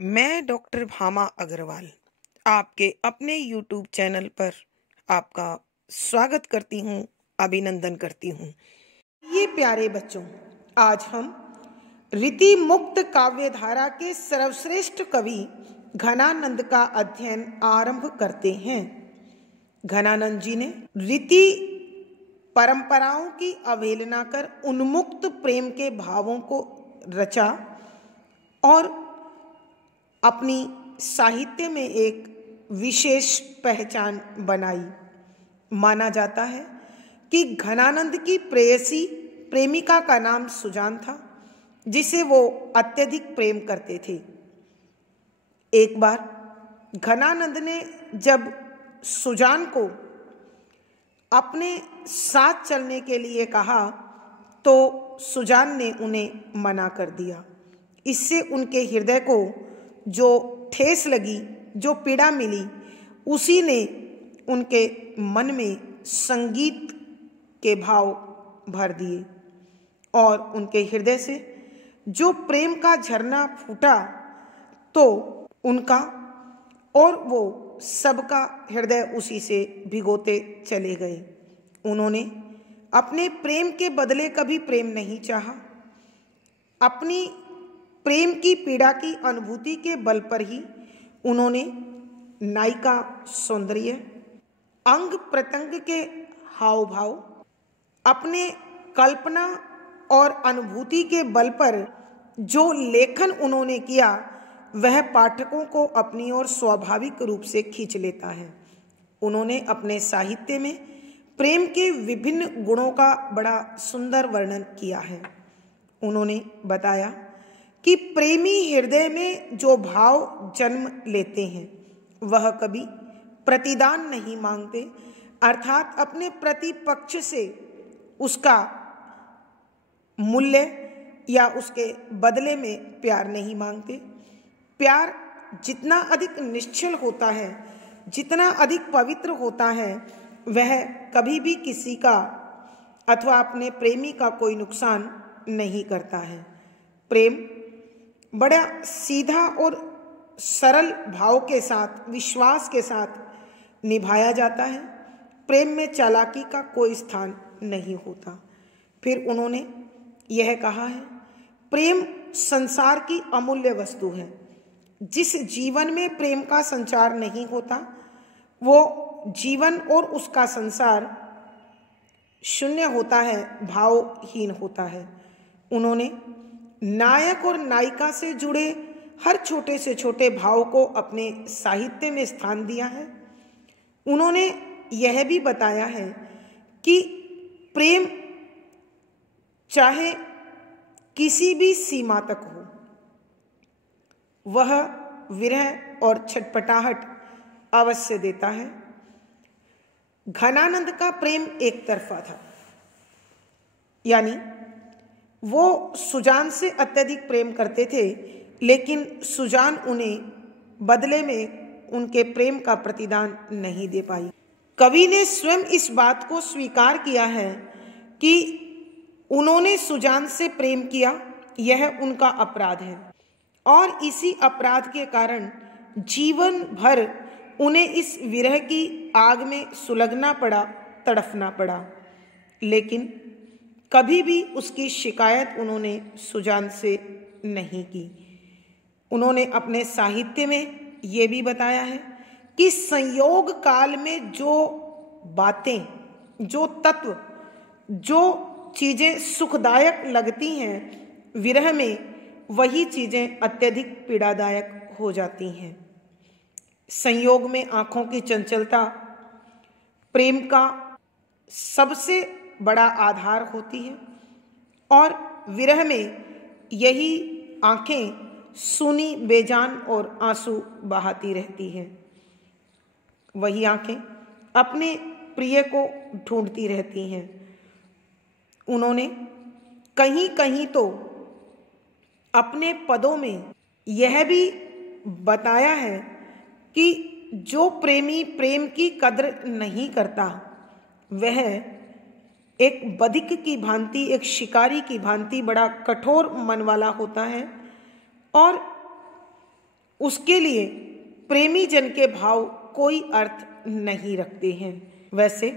मैं डॉक्टर भामा अग्रवाल आपके अपने YouTube चैनल पर आपका स्वागत करती हूँ, अभिनंदन करती हूँ। ये प्यारे बच्चों, आज हम रीति मुक्त काव्य धारा के सर्वश्रेष्ठ कवि घनानंद का अध्ययन आरंभ करते हैं। घनानंद जी ने रीति परंपराओं की अवहेलना कर उन्मुक्त प्रेम के भावों को रचा और अपनी साहित्य में एक विशेष पहचान बनाई। माना जाता है कि घनानंद की प्रेमिका का नाम सुजान था, जिसे वो अत्यधिक प्रेम करते थे। एक बार घनानंद ने जब सुजान को अपने साथ चलने के लिए कहा तो सुजान ने उन्हें मना कर दिया। इससे उनके हृदय को जो ठेस लगी, जो पीड़ा मिली, उसी ने उनके मन में संगीत के भाव भर दिए और उनके हृदय से जो प्रेम का झरना फूटा तो उनका और वो सबका हृदय उसी से भिगोते चले गए। उन्होंने अपने प्रेम के बदले कभी प्रेम नहीं चाहा। अपनी प्रेम की पीड़ा की अनुभूति के बल पर ही उन्होंने नायिका सौंदर्य, अंग प्रत्यंग के हाव भाव, अपने कल्पना और अनुभूति के बल पर जो लेखन उन्होंने किया वह पाठकों को अपनी ओर स्वाभाविक रूप से खींच लेता है। उन्होंने अपने साहित्य में प्रेम के विभिन्न गुणों का बड़ा सुंदर वर्णन किया है। उन्होंने बताया कि प्रेमी हृदय में जो भाव जन्म लेते हैं वह कभी प्रतिदान नहीं मांगते, अर्थात अपने प्रतिपक्ष से उसका मूल्य या उसके बदले में प्यार नहीं मांगते। प्यार जितना अधिक निश्चल होता है, जितना अधिक पवित्र होता है, वह कभी भी किसी का अथवा अपने प्रेमी का कोई नुकसान नहीं करता है। प्रेम बड़ा सीधा और सरल भाव के साथ, विश्वास के साथ निभाया जाता है। प्रेम में चालाकी का कोई स्थान नहीं होता। फिर उन्होंने यह कहा है, प्रेम संसार की अमूल्य वस्तु है। जिस जीवन में प्रेम का संचार नहीं होता वो जीवन और उसका संसार शून्य होता है, भावहीन होता है। उन्होंने नायक और नायिका से जुड़े हर छोटे से छोटे भाव को अपने साहित्य में स्थान दिया है। उन्होंने यह भी बताया है कि प्रेम चाहे किसी भी सीमा तक हो, वह विरह और छटपटाहट अवश्य देता है। घनानंद का प्रेम एक तरफा था, यानी वो सुजान से अत्यधिक प्रेम करते थे, लेकिन सुजान उन्हें बदले में उनके प्रेम का प्रतिदान नहीं दे पाई। कवि ने स्वयं इस बात को स्वीकार किया है कि उन्होंने सुजान से प्रेम किया, यह उनका अपराध है और इसी अपराध के कारण जीवन भर उन्हें इस विरह की आग में सुलगना पड़ा, तड़फना पड़ा। लेकिन कभी भी उसकी शिकायत उन्होंने सुजान से नहीं की। उन्होंने अपने साहित्य में ये भी बताया है कि संयोग काल में जो बातें, जो तत्व, जो चीज़ें सुखदायक लगती हैं, विरह में वही चीज़ें अत्यधिक पीड़ादायक हो जाती हैं। संयोग में आँखों की चंचलता प्रेम का सबसे बड़ा आधार होती है और विरह में यही आँखें सूनी, बेजान और आंसू बहाती रहती हैं। वही आँखें अपने प्रिय को ढूंढती रहती हैं। उन्होंने कहीं कहीं तो अपने पदों में यह भी बताया है कि जो प्रेमी प्रेम की कद्र नहीं करता वह एक बधिक की भांति, एक शिकारी की भांति बड़ा कठोर मन वाला होता है और उसके लिए प्रेमी जन के भाव कोई अर्थ नहीं रखते हैं। वैसे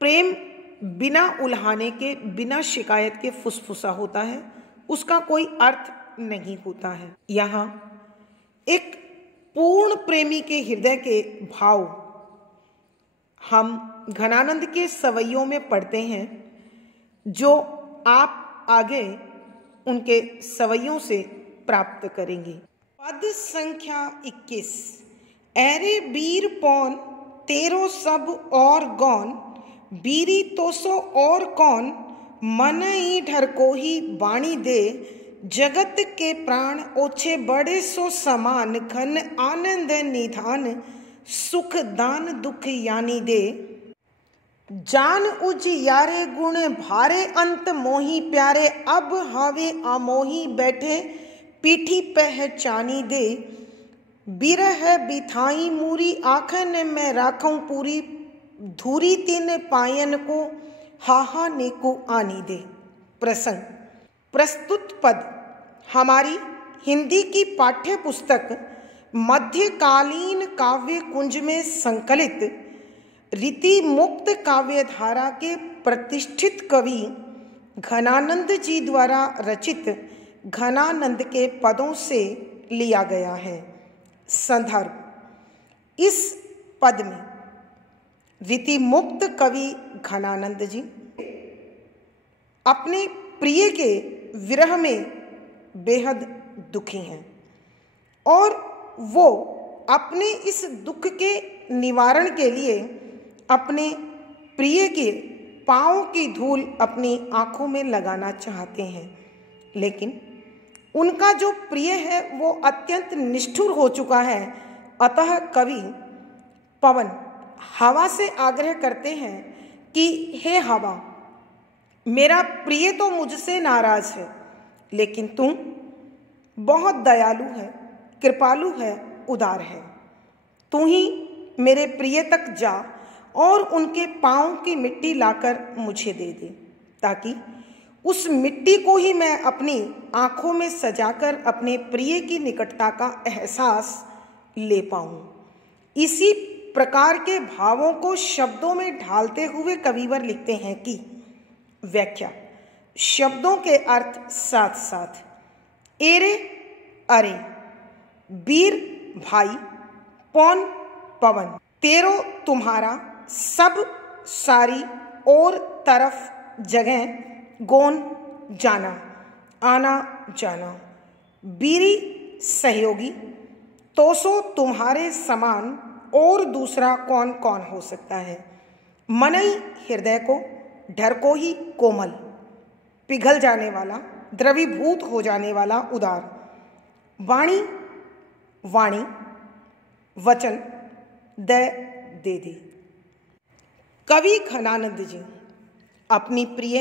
प्रेम बिना उल्हाने के, बिना शिकायत के फुसफुसा होता है, उसका कोई अर्थ नहीं होता है। यहाँ एक पूर्ण प्रेमी के हृदय के भाव हम घनानंद के सवैयों में पढ़ते हैं, जो आप आगे उनके सवैयों से प्राप्त करेंगे। पद संख्या 21। ऐरे बीर पौन तेरो सब और गौन, बीरी तो सो और कौन, मन ही ढर को ही बाणी दे, जगत के प्राण ओछे बड़े सो समान, घन आनंद निधान, सुख दान दुख यानी दे, जान उजियारे गुण भारे अंत मोही प्यारे, अब हावे आमोही बैठे पीठी पहचानी दे, बिरह बिथाई मूरी आखन में राखूं पूरी, धूरी तीन पायन को हाहा नेको आनी दे। प्रसंग। प्रस्तुत पद हमारी हिंदी की पाठ्य पुस्तक मध्यकालीन काव्य कुंज में संकलित रीति मुक्त काव्य धारा के प्रतिष्ठित कवि घनानंद जी द्वारा रचित घनानंद के पदों से लिया गया है। संदर्भ। इस पद में रीति मुक्त कवि घनानंद जी अपने प्रिय के विरह में बेहद दुखी हैं और वो अपने इस दुख के निवारण के लिए अपने प्रिय के पाँव की धूल अपनी आँखों में लगाना चाहते हैं, लेकिन उनका जो प्रिय है वो अत्यंत निष्ठुर हो चुका है। अतः कवि पवन हवा से आग्रह करते हैं कि हे हवा, मेरा प्रिय तो मुझसे नाराज है, लेकिन तुम बहुत दयालु है, कृपालु है, उदार है। तू ही मेरे प्रिय तक जा और उनके पाँव की मिट्टी लाकर मुझे दे दे, ताकि उस मिट्टी को ही मैं अपनी आँखों में सजाकर अपने प्रिय की निकटता का एहसास ले पाऊँ। इसी प्रकार के भावों को शब्दों में ढालते हुए कविवर लिखते हैं कि व्याख्या। शब्दों के अर्थ साथ साथ। एरे अरे, बीर भाई, पौन पवन, तेरो तुम्हारा, सब सारी, और तरफ जगह, गौन जाना, आना जाना, बीरी सहयोगी, तोसो तुम्हारे समान, और दूसरा कौन कौन हो सकता है, मनई हृदय को, ढर को ही कोमल, पिघल जाने वाला, द्रवीभूत हो जाने वाला, उदार, वाणी वाणी, वचन दे दे। कवि घनानंद जी अपनी प्रिय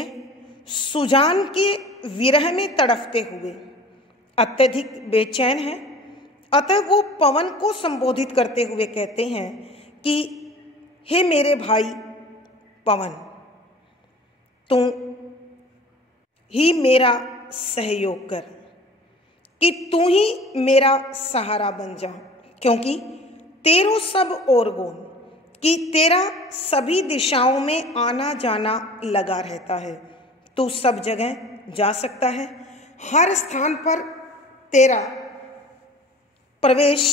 सुजान के विरह में तड़फते हुए अत्यधिक बेचैन हैं। अतः वो पवन को संबोधित करते हुए कहते हैं कि हे मेरे भाई पवन, तू ही मेरा सहयोग कर, कि तू ही मेरा सहारा बन जा, क्योंकि तेरो सब और गौन, कि तेरा सभी दिशाओं में आना जाना लगा रहता है। तू सब जगह जा सकता है, हर स्थान पर तेरा प्रवेश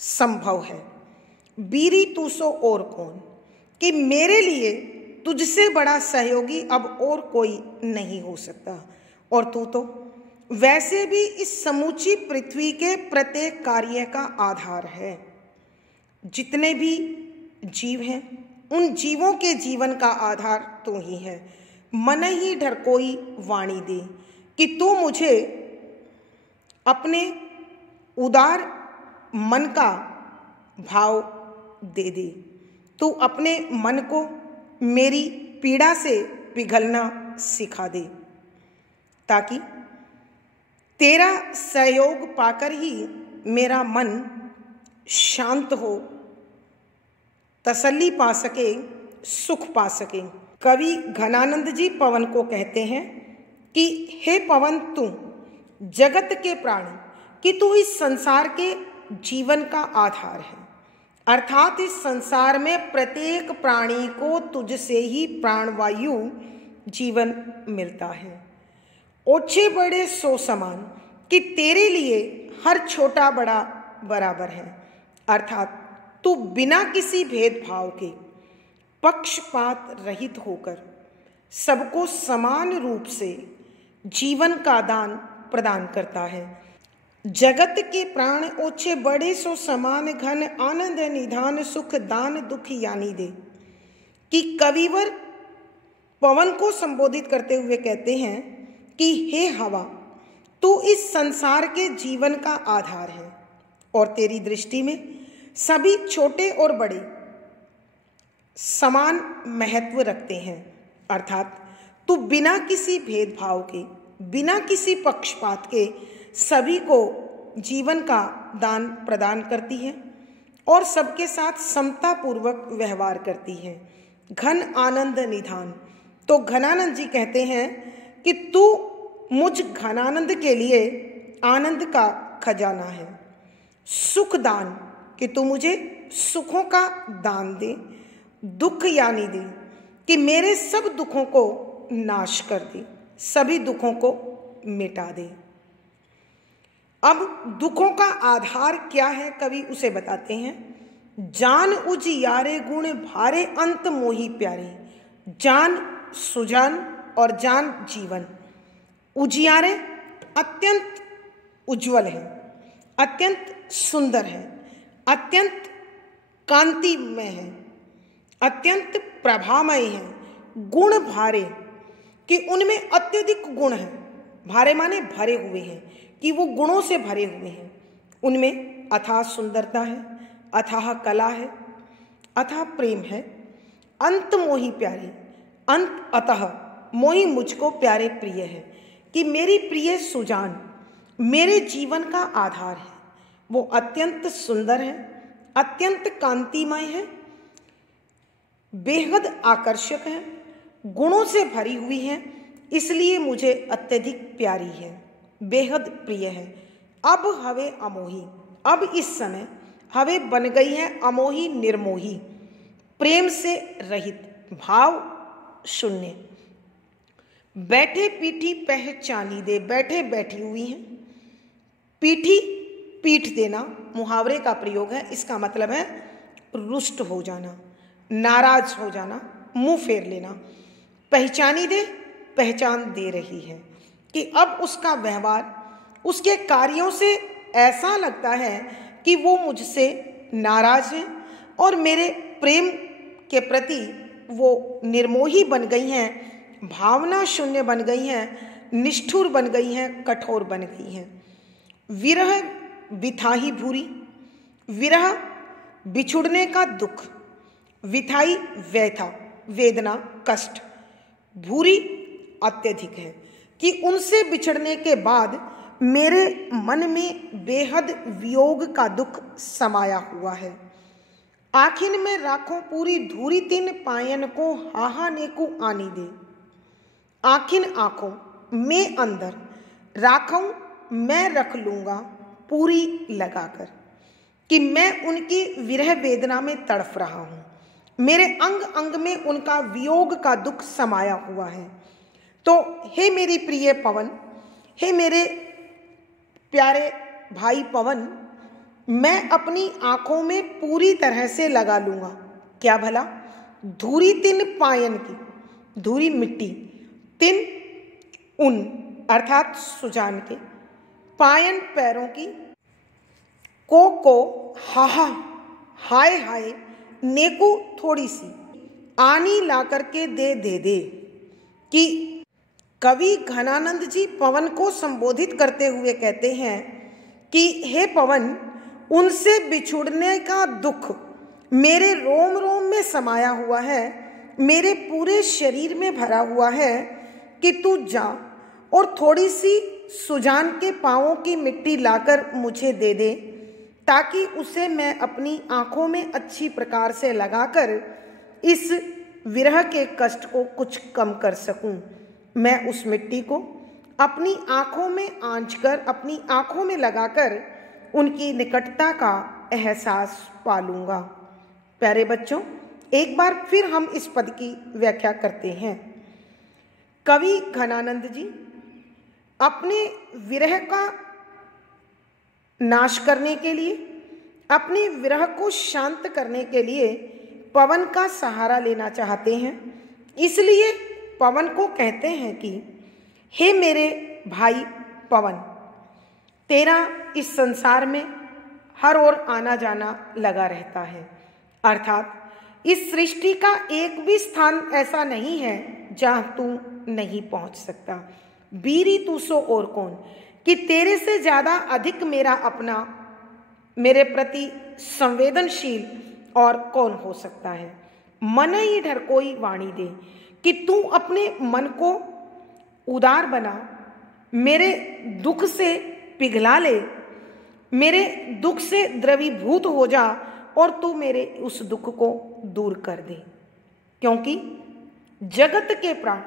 संभव है। बीरी तू सो और कौन, कि मेरे लिए तुझसे बड़ा सहयोगी अब और कोई नहीं हो सकता, और तू तो वैसे भी इस समूची पृथ्वी के प्रत्येक कार्य का आधार है। जितने भी जीव हैं उन जीवों के जीवन का आधार तू ही है। मन ही ढर कोई वाणी दे, कि तू मुझे अपने उदार मन का भाव दे दे। तू अपने मन को मेरी पीड़ा से पिघलना सिखा दे, ताकि तेरा सहयोग पाकर ही मेरा मन शांत हो, तसल्ली पा सके, सुख पा सके। कवि घनानंद जी पवन को कहते हैं कि हे पवन, तू जगत के प्राणी, कि तू इस संसार के जीवन का आधार है, अर्थात इस संसार में प्रत्येक प्राणी को तुझसे ही प्राणवायु जीवन मिलता है। ओछे बड़े सो समान, कि तेरे लिए हर छोटा बड़ा बराबर है, अर्थात तू बिना किसी भेदभाव के पक्षपात रहित होकर सबको समान रूप से जीवन का दान प्रदान करता है। जगत के प्राण ओछे बड़े सो समान, घन आनंद निधान सुख दान दुख यानी दे। कि कविवर पवन को संबोधित करते हुए कहते हैं कि हे हवा, तू इस संसार के जीवन का आधार है और तेरी दृष्टि में सभी छोटे और बड़े समान महत्व रखते हैं, अर्थात तू बिना किसी भेदभाव के, बिना किसी पक्षपात के सभी को जीवन का दान प्रदान करती है और सबके साथ समता पूर्वक व्यवहार करती है। घन आनंद निधान, तो घनानंद जी कहते हैं कि तू मुझ घनानंद के लिए आनंद का खजाना है। सुख दान, कि तू मुझे सुखों का दान दे। दुख यानी दे, कि मेरे सब दुखों को नाश कर दे, सभी दुखों को मिटा दे। अब दुखों का आधार क्या है, कवि उसे बताते हैं। जान उजियारे गुण भारे अंत मोही प्यारे। जान सुजान और जान जीवन। उजियारे अत्यंत उज्जवल है, अत्यंत सुंदर है, अत्यंत कांतिमय है, अत्यंत प्रभामय है। गुण भारे, कि उनमें अत्यधिक गुण है। भारे माने भरे हुए हैं, कि वो गुणों से भरे हुए हैं। उनमें अथाह सुंदरता है, अथाह कला है, अथाह प्रेम है। अंत मोही प्यारे, अंत अतः मोही मुझको प्यारे प्रिय है, कि मेरी प्रिय सुजान मेरे जीवन का आधार है। वो अत्यंत सुंदर है, अत्यंत कांतिमय है, बेहद आकर्षक है, गुणों से भरी हुई है, इसलिए मुझे अत्यधिक प्यारी है, बेहद प्रिय है। अब हवे अमोही, अब इस समय हवे बन गई है अमोही निर्मोही, प्रेम से रहित, भाव शून्य। बैठे पीठी पहचानी दे, बैठे बैठी हुई हैं। पीठी पीठ देना मुहावरे का प्रयोग है, इसका मतलब है रुष्ट हो जाना, नाराज हो जाना, मुंह फेर लेना। पहचानी दे, पहचान दे रही है कि अब उसका व्यवहार, उसके कार्यों से ऐसा लगता है कि वो मुझसे नाराज है और मेरे प्रेम के प्रति वो निर्मोही बन गई हैं, भावना शून्य बन गई हैं, निष्ठुर बन गई हैं, कठोर बन गई हैं। विरह विथाही भूरी, विरह बिछुड़ने का दुख, विथाई व्यथा वेदना कष्ट, भूरी अत्यधिक है कि उनसे बिछड़ने के बाद मेरे मन में बेहद वियोग का दुख समाया हुआ है। आखिन में राखों पूरी धूरी तिन पायन को हाहा नेकु आनी दे। आखिन आंखों में अंदर, राखों मैं रख लूँगा पूरी लगाकर, कि मैं उनकी विरह वेदना में तड़फ रहा हूँ। मेरे अंग अंग में उनका वियोग का दुख समाया हुआ है। तो हे मेरी प्रिय पवन, हे मेरे प्यारे भाई पवन, मैं अपनी आंखों में पूरी तरह से लगा लूँगा। क्या भला? धूरी तिन पायन की, धूरी मिट्टी, तिन उन अर्थात सुजान के, पायन पैरों की, को हाहा हाय हाय, नेकु थोड़ी सी, आनी ला करके दे। कि कवि घनानंद जी पवन को संबोधित करते हुए कहते हैं कि हे पवन, उनसे बिछुड़ने का दुख मेरे रोम रोम में समाया हुआ है, मेरे पूरे शरीर में भरा हुआ है, कि तू जा और थोड़ी सी सुजान के पाँवों की मिट्टी लाकर मुझे दे, ताकि उसे मैं अपनी आँखों में अच्छी प्रकार से लगाकर इस विरह के कष्ट को कुछ कम कर सकूं। मैं उस मिट्टी को अपनी आंखों में आंचकर, अपनी आंखों में लगाकर उनकी निकटता का एहसास पालूंगा। प्यारे बच्चों, एक बार फिर हम इस पद की व्याख्या करते हैं। कवि घनानंद जी अपने विरह का नाश करने के लिए, अपने विरह को शांत करने के लिए पवन का सहारा लेना चाहते हैं। इसलिए पवन को कहते हैं कि हे मेरे भाई पवन, तेरा इस संसार में हर ओर आना जाना लगा रहता है। अर्थात इस सृष्टि का एक भी स्थान ऐसा नहीं है जहां तू नहीं पहुंच सकता। बीरी तू सो और कौन, कि तेरे से ज्यादा अधिक मेरा अपना, मेरे प्रति संवेदनशील और कौन हो सकता है। मन ही ढर कोई वाणी दे, कि तू अपने मन को उदार बना, मेरे दुख से पिघला ले, मेरे दुख से द्रवीभूत हो जा और तू मेरे उस दुख को दूर कर दे। क्योंकि जगत के प्राण,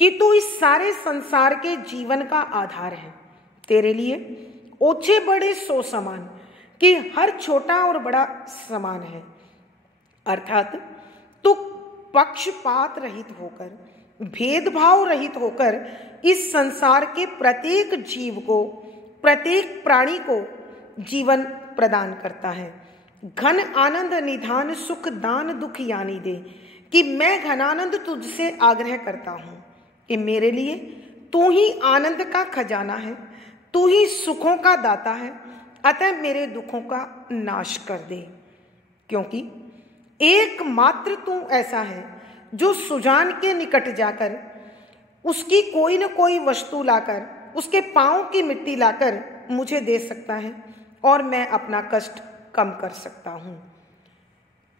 कि तू इस सारे संसार के जीवन का आधार है। तेरे लिए ओछे बड़े सो समान, कि हर छोटा और बड़ा समान है। अर्थात तू पक्षपात रहित होकर, भेदभाव रहित होकर इस संसार के प्रत्येक जीव को, प्रत्येक प्राणी को जीवन प्रदान करता है। घन आनंद निधान सुख दान दुख यानी दे, कि मैं घनानंद तुझसे आग्रह करता हूं कि मेरे लिए तू ही आनंद का खजाना है, तू ही सुखों का दाता है। अतः मेरे दुखों का नाश कर दे, क्योंकि एकमात्र तू ऐसा है जो सुजान के निकट जाकर उसकी कोई न कोई वस्तु लाकर, उसके पांव की मिट्टी लाकर मुझे दे सकता है और मैं अपना कष्ट कम कर सकता हूं।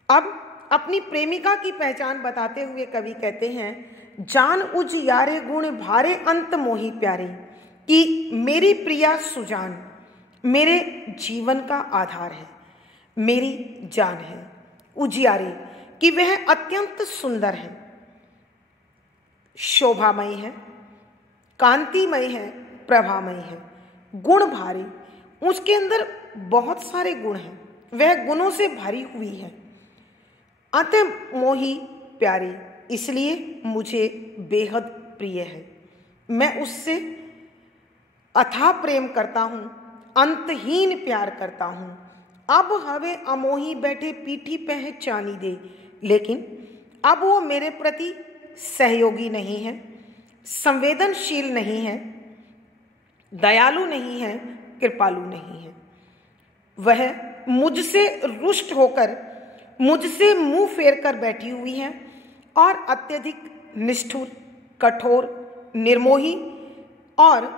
अब अपनी प्रेमिका की पहचान बताते हुए कवि कहते हैं, जान उज यारे गुण भारे अंत मोही प्यारे, कि मेरी प्रिया सुजान मेरे जीवन का आधार है, मेरी जान है। उजियारे, कि वह अत्यंत सुंदर है, शोभामय है, कांतिमय है, प्रभामय है। गुण भारी, उसके अंदर बहुत सारे गुण हैं, वह गुणों से भरी हुई है। अत मोही प्यारी, इसलिए मुझे बेहद प्रिय है। मैं उससे अथाह प्रेम करता हूं, अंतहीन प्यार करता हूं। अब हवे अमोही बैठे पीठी पहचानी दे, लेकिन अब वो मेरे प्रति सहयोगी नहीं है, संवेदनशील नहीं है, दयालु नहीं है, कृपालु नहीं है। वह मुझसे रुष्ट होकर, मुझसे मुंह फेर कर बैठी हुई है और अत्यधिक निष्ठुर, कठोर, निर्मोही और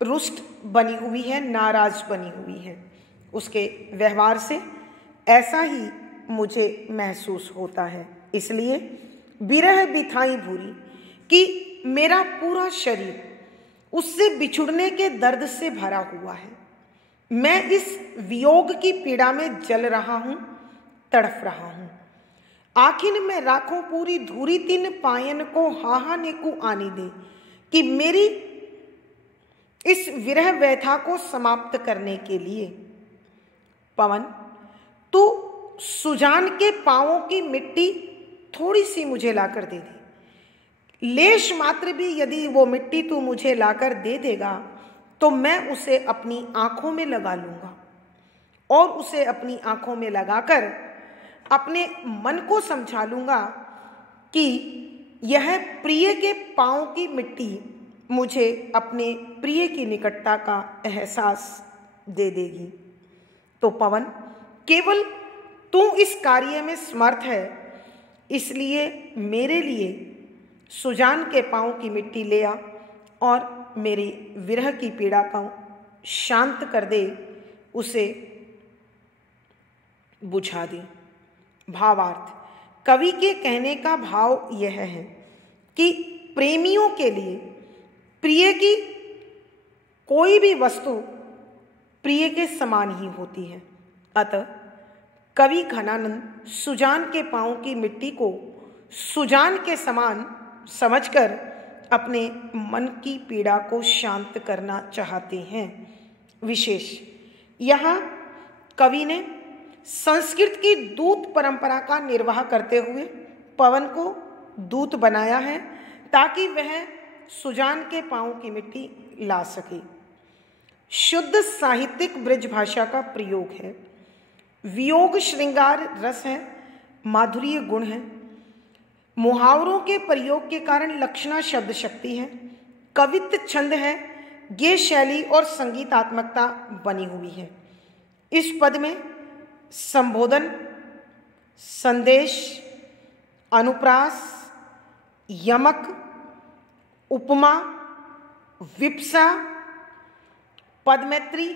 रुष्ट बनी हुई है, नाराज बनी हुई है। उसके व्यवहार से ऐसा ही मुझे महसूस होता है। इसलिए विरह बिथाई भूरी, कि मेरा पूरा शरीर उससे बिछुड़ने के दर्द से भरा हुआ है। मैं इस वियोग की पीड़ा में जल रहा हूं, तड़फ रहा हूं। आखिर मैं राखों पूरी धूरी तिन पायन को हाहा ने को आनी दे, कि मेरी इस विरह व्यथा को समाप्त करने के लिए पवन, तू सुजान के पांवों की मिट्टी थोड़ी सी मुझे लाकर दे दे। लेश मात्र भी यदि वो मिट्टी तू मुझे लाकर दे देगा तो मैं उसे अपनी आंखों में लगा लूंगा और उसे अपनी आंखों में लगाकर अपने मन को समझा लूंगा कि यह प्रिय के पांव की मिट्टी मुझे अपने प्रिय की निकटता का एहसास दे देगी। तो पवन, केवल तू इस कार्य में समर्थ है, इसलिए मेरे लिए सुजान के पांव की मिट्टी ले आ और मेरी विरह की पीड़ा को शांत कर दे, उसे बुझा दे। भावार्थ, कवि के कहने का भाव यह है कि प्रेमियों के लिए प्रिय की कोई भी वस्तु प्रिय के समान ही होती है। अतः कवि घनानंद सुजान के पांव की मिट्टी को सुजान के समान समझकर अपने मन की पीड़ा को शांत करना चाहते हैं। विशेष यहाँ कवि ने संस्कृत की दूत परंपरा का निर्वाह करते हुए पवन को दूत बनाया है ताकि वह सुजान के पांव की मिट्टी ला सके। शुद्ध साहित्यिक ब्रज भाषा का प्रयोग है। वियोग श्रृंगार रस है, माधुर्य गुण है। मुहावरों के प्रयोग के कारण लक्षणा शब्द शक्ति है, कवित्व छंद है, ये शैली और संगीतात्मकता बनी हुई है। इस पद में संबोधन, संदेश, अनुप्रास, यमक, उपमा, विप्सा, पदमैत्री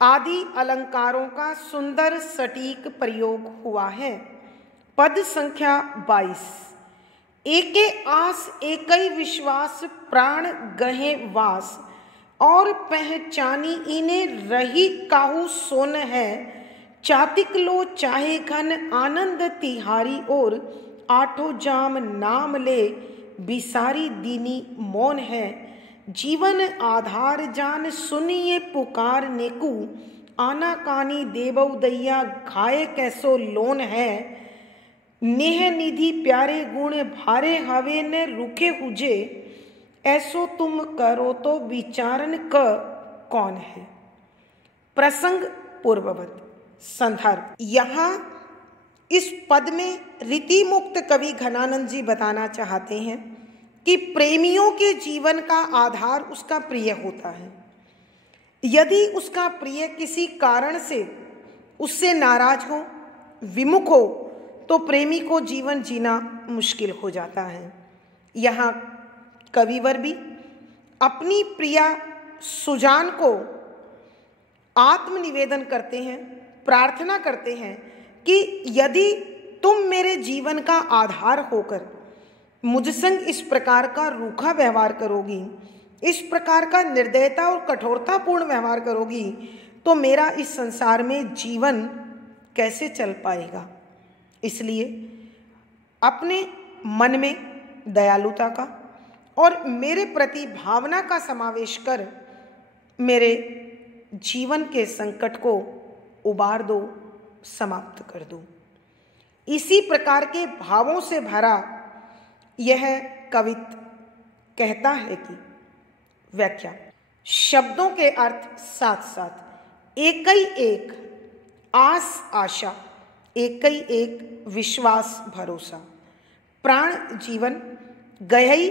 आदि अलंकारों का सुंदर सटीक प्रयोग हुआ है। पद संख्या 22। एके आस एकई विश्वास प्राण गहे वास और पहचानी इने रही काहू सोन है। चातिक लो चाहे घन आनंद तिहारी और आठों जाम नाम ले बिसारी दीनी मौन है। जीवन आधार जान सुनिए पुकार नेकू आना कानी देवौ दैया घाये कैसो लोन है। नेह निधि प्यारे गुण भारे हवे ने रुखे हुजे ऐसो तुम करो तो विचारन क कौन है। प्रसंग पूर्ववत। संदर्भ यहाँ इस पद में रीति मुक्त कवि घनानंद जी बताना चाहते हैं कि प्रेमियों के जीवन का आधार उसका प्रिय होता है। यदि उसका प्रिय किसी कारण से उससे नाराज हो, विमुख हो, तो प्रेमी को जीवन जीना मुश्किल हो जाता है। यहाँ कविवर भी अपनी प्रिया सुजान को आत्मनिवेदन करते हैं, प्रार्थना करते हैं कि यदि तुम मेरे जीवन का आधार होकर मुझ संग इस प्रकार का रूखा व्यवहार करोगी, इस प्रकार का निर्दयता और कठोरतापूर्ण व्यवहार करोगी, तो मेरा इस संसार में जीवन कैसे चल पाएगा। इसलिए अपने मन में दयालुता का और मेरे प्रति भावना का समावेश कर मेरे जीवन के संकट को उबार दो, समाप्त कर दो। इसी प्रकार के भावों से भरा यह कवित्व कहता है कि व्याख्या शब्दों के अर्थ साथ साथ एकई एक आस आशा, एकई एक विश्वास भरोसा, प्राण जीवन गहई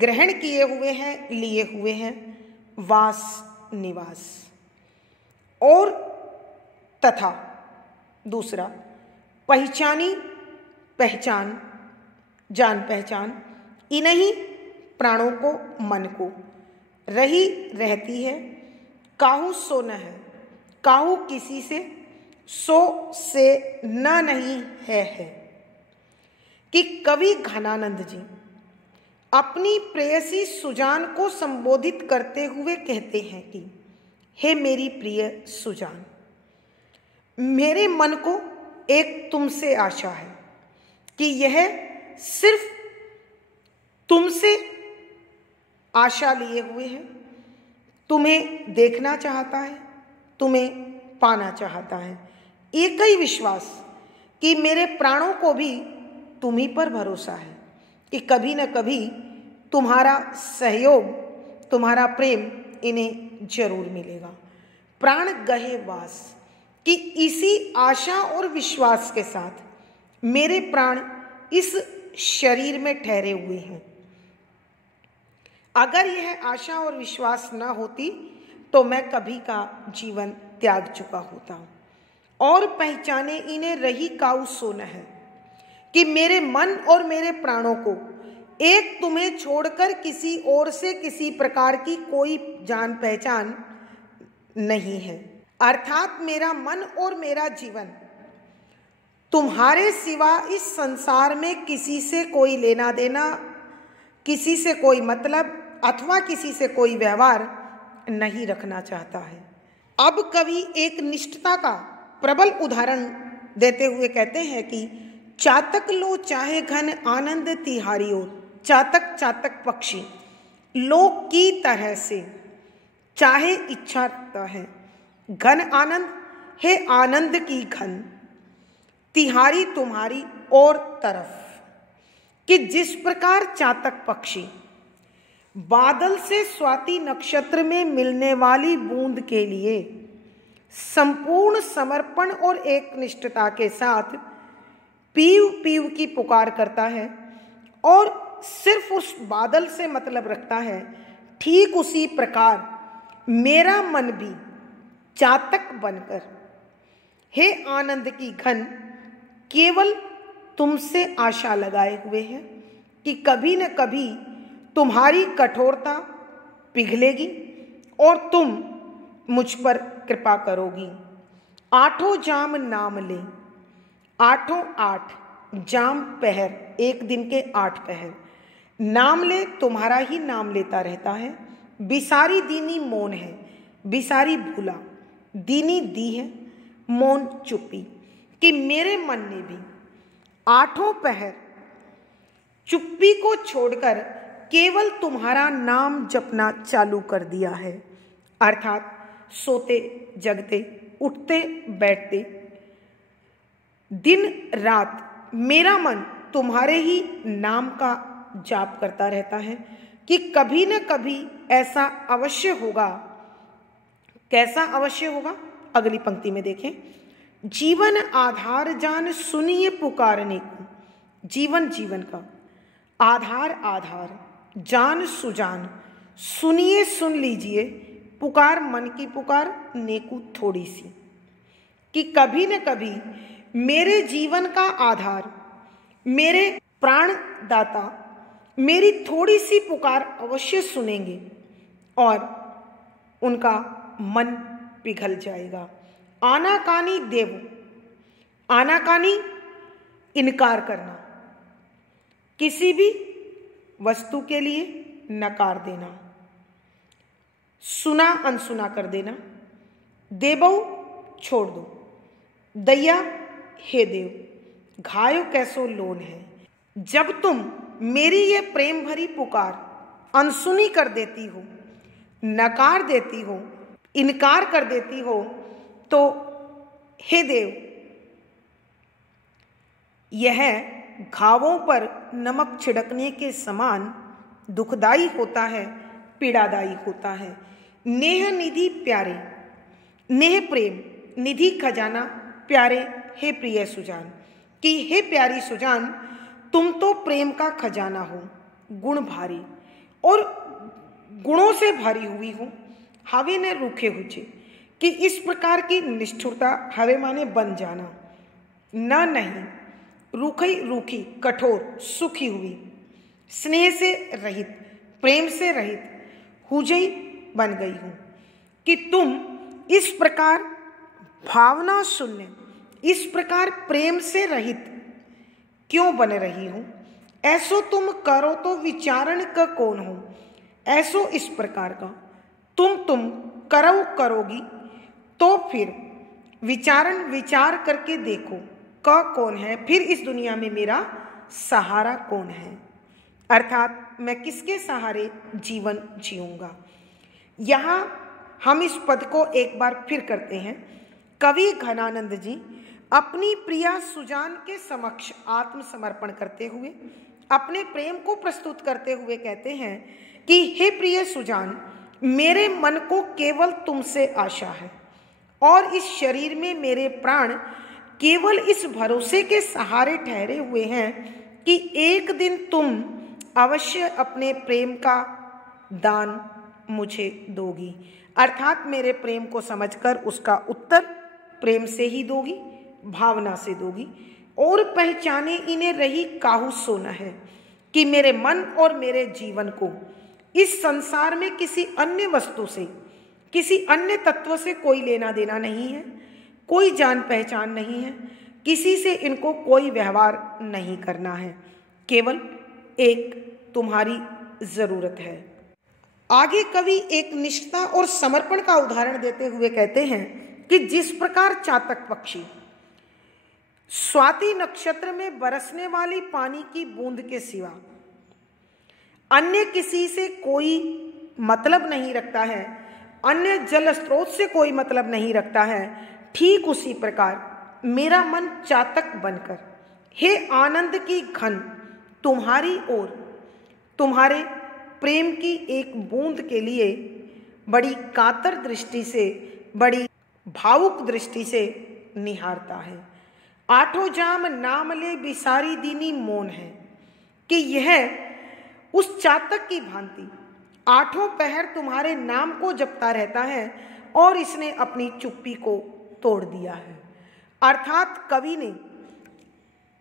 ग्रहण किए हुए हैं, लिए हुए हैं, वास निवास और तथा दूसरा पहचानी पहचान, जान पहचान, इन्हीं प्राणों को मन को रही रहती है। काहू सो न है, काहू किसी से, सो से न नहीं है। कि कवि घनानंद जी अपनी प्रेयसी सुजान को संबोधित करते हुए कहते हैं कि हे मेरी प्रिय सुजान, मेरे मन को एक तुमसे आशा है कि यह सिर्फ तुमसे आशा लिए हुए है, तुम्हें देखना चाहता है, तुम्हें पाना चाहता है। एक ही विश्वास कि मेरे प्राणों को भी तुम्ही पर भरोसा है कि कभी न कभी तुम्हारा सहयोग, तुम्हारा प्रेम इन्हें जरूर मिलेगा। प्राण गहे वास कि इसी आशा और विश्वास के साथ मेरे प्राण इस शरीर में ठहरे हुए हैं। अगर यह आशा और विश्वास न होती तो मैं कभी का जीवन त्याग चुका होता। और पहचाने इन्हें रही काऊ सोन है कि मेरे मन और मेरे प्राणों को एक तुम्हें छोड़कर किसी और से किसी प्रकार की कोई जान पहचान नहीं है। अर्थात मेरा मन और मेरा जीवन तुम्हारे सिवा इस संसार में किसी से कोई लेना देना, किसी से कोई मतलब अथवा किसी से कोई व्यवहार नहीं रखना चाहता है। अब कवि एक निष्ठता का प्रबल उदाहरण देते हुए कहते हैं कि चातक लो चाहे घन आनंद तिहारी ओर, चातक चातक पक्षी लोक की तरह से चाहे इच्छा रखता है। घन आनंद है आनंद की घन तिहारी तुम्हारी और तरफ, कि जिस प्रकार चातक पक्षी बादल से स्वाति नक्षत्र में मिलने वाली बूंद के लिए संपूर्ण समर्पण और एकनिष्ठता के साथ पीव पीव की पुकार करता है और सिर्फ उस बादल से मतलब रखता है, ठीक उसी प्रकार मेरा मन भी चातक बनकर हे आनंद की घन केवल तुमसे आशा लगाए हुए है कि कभी न कभी तुम्हारी कठोरता पिघलेगी और तुम मुझ पर कृपा करोगी। आठों जाम नाम ले, आठों आठ जाम पहर, एक दिन के 8 पहर नाम ले, तुम्हारा ही नाम लेता रहता है। बिसारी दीनी मौन है, बिसारी भूला, दीनी दी है, मौन चुप्पी, कि मेरे मन ने भी आठों पहर चुप्पी को छोड़कर केवल तुम्हारा नाम जपना चालू कर दिया है। अर्थात सोते जगते उठते बैठते दिन रात मेरा मन तुम्हारे ही नाम का जाप करता रहता है कि कभी न कभी ऐसा अवश्य होगा। कैसा अवश्य होगा? अगली पंक्ति में देखें। जीवन आधार जान सुनिए पुकारने को, जीवन जीवन का आधार आधार, जान सुजान, सुनिए सुन लीजिए पुकार, मन की पुकार नेकू थोड़ी सी, कि कभी न कभी मेरे जीवन का आधार, मेरे प्राणदाता मेरी थोड़ी सी पुकार अवश्य सुनेंगे और उनका मन पिघल जाएगा। आनाकानी देव, आनाकानी इनकार करना, किसी भी वस्तु के लिए नकार देना, सुना अनसुना कर देना। देवो छोड़ दो, दैया हे देव घायो कैसो लोन है। जब तुम मेरी ये प्रेम भरी पुकार अनसुनी कर देती हो, नकार देती हो, इनकार कर देती हो, तो हे देव यह घावों पर नमक छिड़कने के समान दुखदाई होता है, पीड़ादायी होता है। नेह निधि प्यारे, नेह प्रेम, निधि खजाना, प्यारे हे प्रिय सुजान, कि हे प्यारी सुजान तुम तो प्रेम का खजाना हो, गुण भारी और गुणों से भरी हुई हो। हवे ने रूखे हुए, कि इस प्रकार की निष्ठुरता, हवे माने बन जाना, न नहीं रूखी रूखी कठोर सुखी हुई, स्नेह से रहित प्रेम से रहित हुजई बन गई हूँ, कि तुम इस प्रकार भावना शून्य, इस प्रकार प्रेम से रहित क्यों बन रही हूँ। ऐसो तुम करो तो विचारण का कौन हो, ऐसो इस प्रकार का तुम करोगी तो फिर विचार करके देखो का कौन है, फिर इस दुनिया में मेरा सहारा कौन है, अर्थात मैं किसके सहारे जीवन जीऊंगा। यहाँ हम इस पद को एक बार फिर करते हैं। कवि घनानंद जी अपनी प्रिया सुजान के समक्ष आत्मसमर्पण करते हुए, अपने प्रेम को प्रस्तुत करते हुए कहते हैं कि हे प्रिय सुजान, मेरे मन को केवल तुमसे आशा है और इस शरीर में मेरे प्राण केवल इस भरोसे के सहारे ठहरे हुए हैं कि एक दिन तुम अवश्य अपने प्रेम का दान मुझे दोगी, अर्थात मेरे प्रेम को समझकर उसका उत्तर प्रेम से ही दोगी, भावना से दोगी। और पहचाने इन्हें रही काहू सोना है, कि मेरे मन और मेरे जीवन को इस संसार में किसी अन्य वस्तु से, किसी अन्य तत्व से कोई लेना देना नहीं है, कोई जान पहचान नहीं है, किसी से इनको कोई व्यवहार नहीं करना है, केवल एक तुम्हारी जरूरत है। आगे कवि एक निष्ठा और समर्पण का उदाहरण देते हुए कहते हैं कि जिस प्रकार चातक पक्षी स्वाति नक्षत्र में बरसने वाली पानी की बूंद के सिवा अन्य किसी से कोई मतलब नहीं रखता है, अन्य जल स्रोत से कोई मतलब नहीं रखता है, ठीक उसी प्रकार मेरा मन चातक बनकर हे आनंद की घन तुम्हारी ओर, तुम्हारे प्रेम की एक बूंद के लिए बड़ी कातर दृष्टि से, बड़ी भावुक दृष्टि से निहारता है। आठों जाम नाम ले बिसारी दीनी मौन है कि यह उस चातक की भांति आठों पहर तुम्हारे नाम को जपता रहता है और इसने अपनी चुप्पी को तोड़ दिया है। अर्थात कवि ने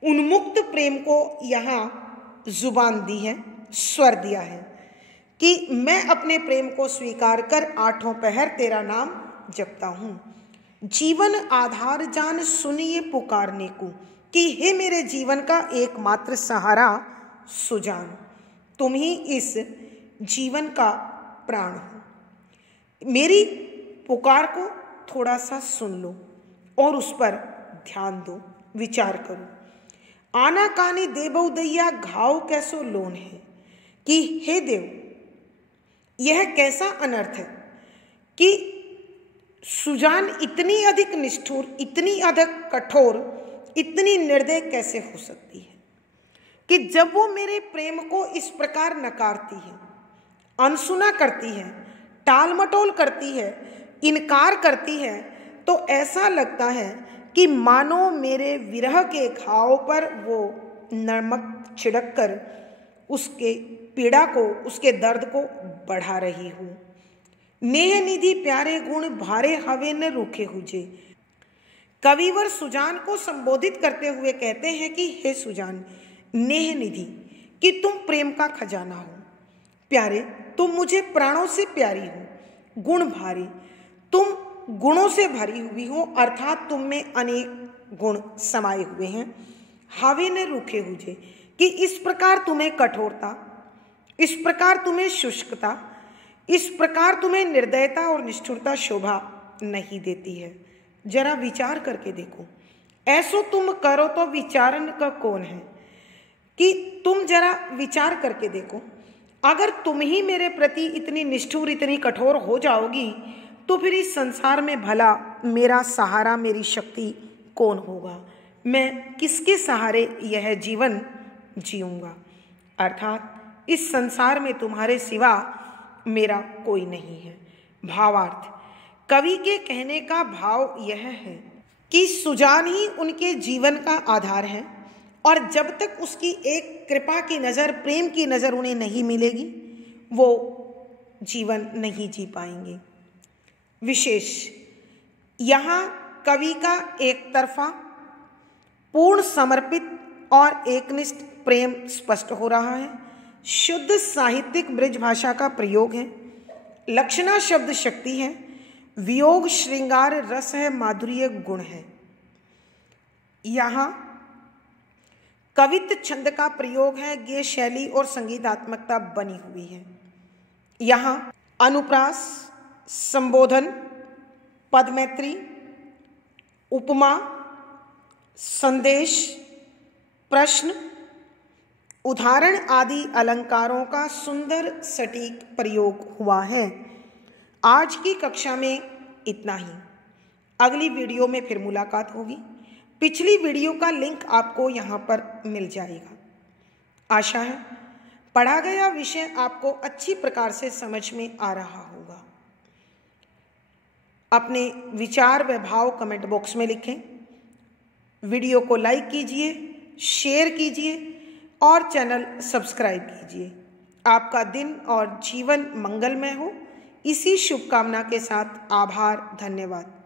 उन्मुक्त प्रेम को यहाँ जुबान दी है, स्वर दिया है कि मैं अपने प्रेम को स्वीकार कर आठों पहर तेरा नाम जपता हूँ। जीवन आधार जान सुनिए पुकारने को कि हे मेरे जीवन का एकमात्र सहारा सुजान, तुम ही इस जीवन का प्राण हो। मेरी पुकार को थोड़ा सा सुन लो और उस पर ध्यान दो, विचार करो। आना कानी देबो दैया घाव कैसो लोन है कि हे देव, यह कैसा अनर्थ है कि सुजान इतनी अधिक निष्ठुर, इतनी अधिक कठोर, इतनी निर्दय कैसे हो सकती है कि जब वो मेरे प्रेम को इस प्रकार नकारती है, अनसुना करती है, टाल मटोल करती है, इनकार करती है, तो ऐसा लगता है कि मानो मेरे विरह के घाव पर वो नमक छिड़क कर उसके पीड़ा को, उसके दर्द को बढ़ा रही हूँ। नेह निधि प्यारे गुण भारे हवे न रूखे हुजे। कविवर सुजान को संबोधित करते हुए कहते हैं कि हे सुजान, नेह निधि, कि तुम प्रेम का खजाना हो। प्यारे, तुम मुझे प्राणों से प्यारी हो। गुण भारी, तुम गुणों से भरी हुई हो, अर्थात तुम में अनेक गुण समाये हुए हैं। हावे ने रूखे हुए, कि इस प्रकार तुम्हें कठोरता, इस प्रकार तुम्हें शुष्कता, इस प्रकार तुम्हें निर्दयता और निष्ठुरता शोभा नहीं देती है। जरा विचार करके देखो, ऐसो तुम करो तो विचारन का कौन है, कि तुम जरा विचार करके देखो, अगर तुम ही मेरे प्रति इतनी निष्ठुर, इतनी कठोर हो जाओगी तो फिर इस संसार में भला मेरा सहारा, मेरी शक्ति कौन होगा? मैं किसके सहारे यह जीवन जीऊंगा? अर्थात इस संसार में तुम्हारे सिवा मेरा कोई नहीं है। भावार्थ, कवि के कहने का भाव यह है कि सुजान ही उनके जीवन का आधार है और जब तक उसकी एक कृपा की नज़र, प्रेम की नज़र उन्हें नहीं मिलेगी, वो जीवन नहीं जी पाएंगे। विशेष यहाँ कवि का एक तरफा पूर्ण समर्पित और एकनिष्ठ प्रेम स्पष्ट हो रहा है। शुद्ध साहित्यिक ब्रज भाषा का प्रयोग है। लक्षणा शब्द शक्ति है, वियोग श्रृंगार रस है, माधुर्य गुण है। यहाँ कवित्व छंद का प्रयोग है, गेय शैली और संगीतात्मकता बनी हुई है। यहाँ अनुप्रास, संबोधन, पदमैत्री, उपमा, संदेश, प्रश्न, उदाहरण आदि अलंकारों का सुंदर सटीक प्रयोग हुआ है। आज की कक्षा में इतना ही। अगली वीडियो में फिर मुलाकात होगी। पिछली वीडियो का लिंक आपको यहाँ पर मिल जाएगा। आशा है पढ़ा गया विषय आपको अच्छी प्रकार से समझ में आ रहा होगा। अपने विचार व भाव कमेंट बॉक्स में लिखें। वीडियो को लाइक कीजिए, शेयर कीजिए और चैनल सब्सक्राइब कीजिए। आपका दिन और जीवन मंगलमय हो, इसी शुभकामना के साथ आभार, धन्यवाद।